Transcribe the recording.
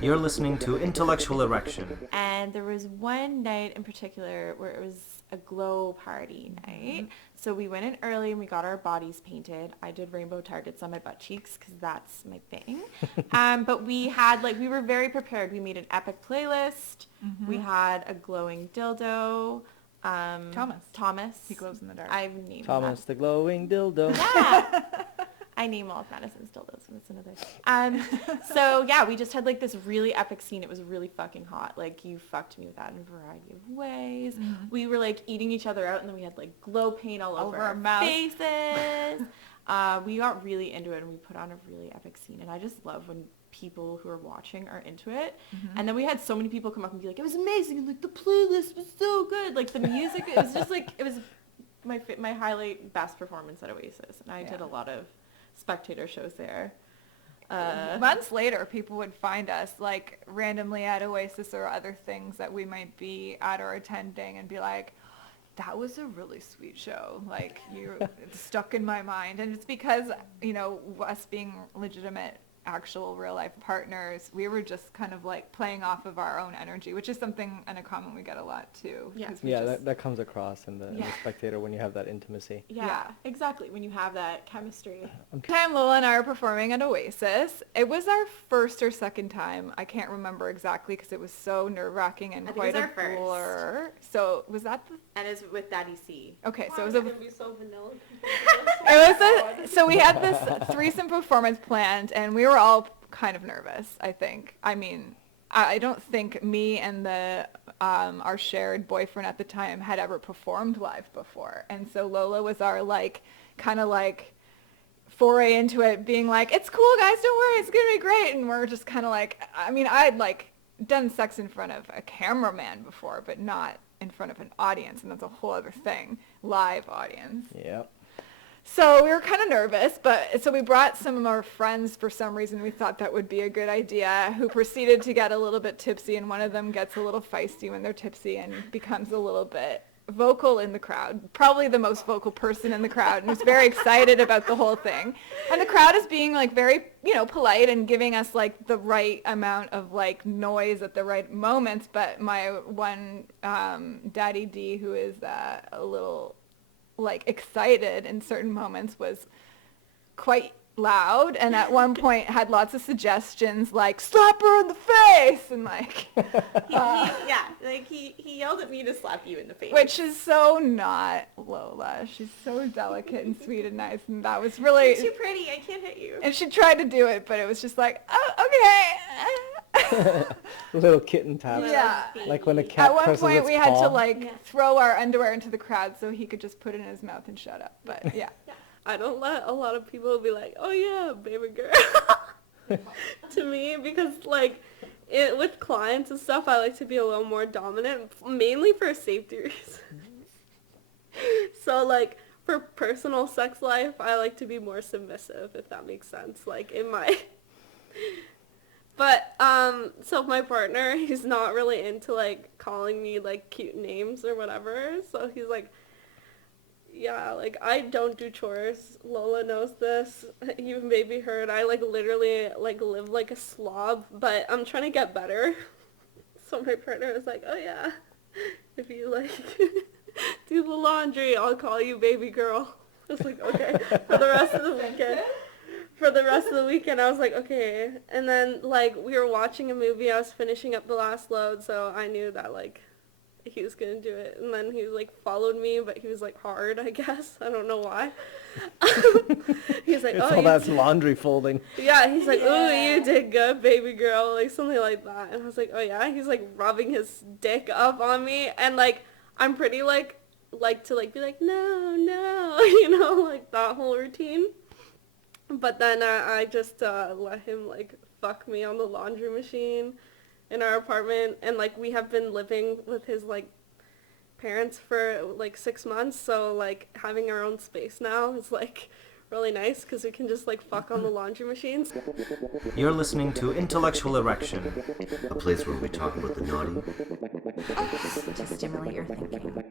You're listening to Intellectual Erection. And there was one night in particular where it was a glow party night. So we went in early and we got our bodies painted. I did rainbow targets on my butt cheeks because that's my thing. But we had, we were very prepared. We made an epic playlist. We had a glowing dildo. Thomas. He glows in the dark. I've named Thomas that. the glowing dildo. Yeah. I name all of Madison's dildos, and it's another. So yeah, we just had this really epic scene. It was really fucking hot. You fucked me with that in a variety of ways. We were eating each other out, and then we had glow paint all over our faces. We got really into it, and we put on a really epic scene. And I just love when people who are watching are into it. And then we had so many people come up and be like, "It was amazing," and the playlist was so good. The music, it was just it was my highlight, best performance at Oasis, and I did a lot of spectator shows there. Months later, people would find us randomly at Oasis or other things that we might be at or attending and be like, that was a really sweet show. It's stuck in my mind. And it's because, us being legitimate, actual real life partners, we were just kind of playing off of our own energy, which is something and a comment we get a lot too. Yeah, that comes across in the spectator when you have that intimacy. Yeah, exactly. When you have that chemistry. Time Lola and I were performing at Oasis. It was our first or second time. I can't remember exactly because it was so nerve-wracking and quite a blur. So was that and it's with Daddy C. Okay, so it was gonna be so vanilla. So we had this threesome performance planned, and we were all kind of nervous, I think. I mean, I don't think me and our shared boyfriend at the time had ever performed live before. And so Lola was our foray into it, being it's cool, guys, don't worry, it's gonna be great. And we're just kind of I'd done sex in front of a cameraman before, but not in front of an audience, and that's a whole other thing, live audience. Yep. So we were kind of nervous, so we brought some of our friends for some reason. We thought that would be a good idea, who proceeded to get a little bit tipsy, and one of them gets a little feisty when they're tipsy and becomes a little bit vocal in the crowd, probably the most vocal person in the crowd, and was very excited about the whole thing. And the crowd is being very, polite and giving us the right amount of noise at the right moments. But my one Daddy D, who is a little excited in certain moments, was quite loud, and at one point had lots of suggestions slap her in the face, and he yelled at me to slap you in the face, which is so not Lola. She's so delicate and sweet and nice, and that was really you're too pretty, I can't hit you. And she tried to do it, but it was just okay. Little kitten tap. Yeah. When a cat at one presses point its we had paw. to throw our underwear into the crowd so he could just put it in his mouth and shut up. But yeah. I don't let a lot of people be like, oh yeah, baby girl, to me, because with clients and stuff, I like to be a little more dominant, mainly for safety reasons. So for personal sex life, I like to be more submissive, if that makes sense. In my, but so my partner, he's not really into calling me cute names or whatever. So he's yeah, I don't do chores. Lola knows this. You maybe heard. I literally live like a slob, but I'm trying to get better. So my partner was like, oh yeah, if you do the laundry, I'll call you baby girl. I was like, okay. For the rest of the weekend, I was like, okay. And then we were watching a movie. I was finishing up the last load, so I knew that he was gonna do it. And then he followed me, but he was hard, I guess. I don't know why. He's like, oh, that's laundry folding. Yeah, he's like, oh, you did good, baby girl, something like that. And I was like, oh yeah. He's rubbing his dick up on me, and I'm pretty to be no, that whole routine. But then I just let him fuck me on the laundry machine in our apartment, and we have been living with his parents for 6 months, so having our own space now is really nice because we can just fuck on the laundry machines. You're listening to Intellectual Erection, a place where we talk about the naughty to stimulate your thinking.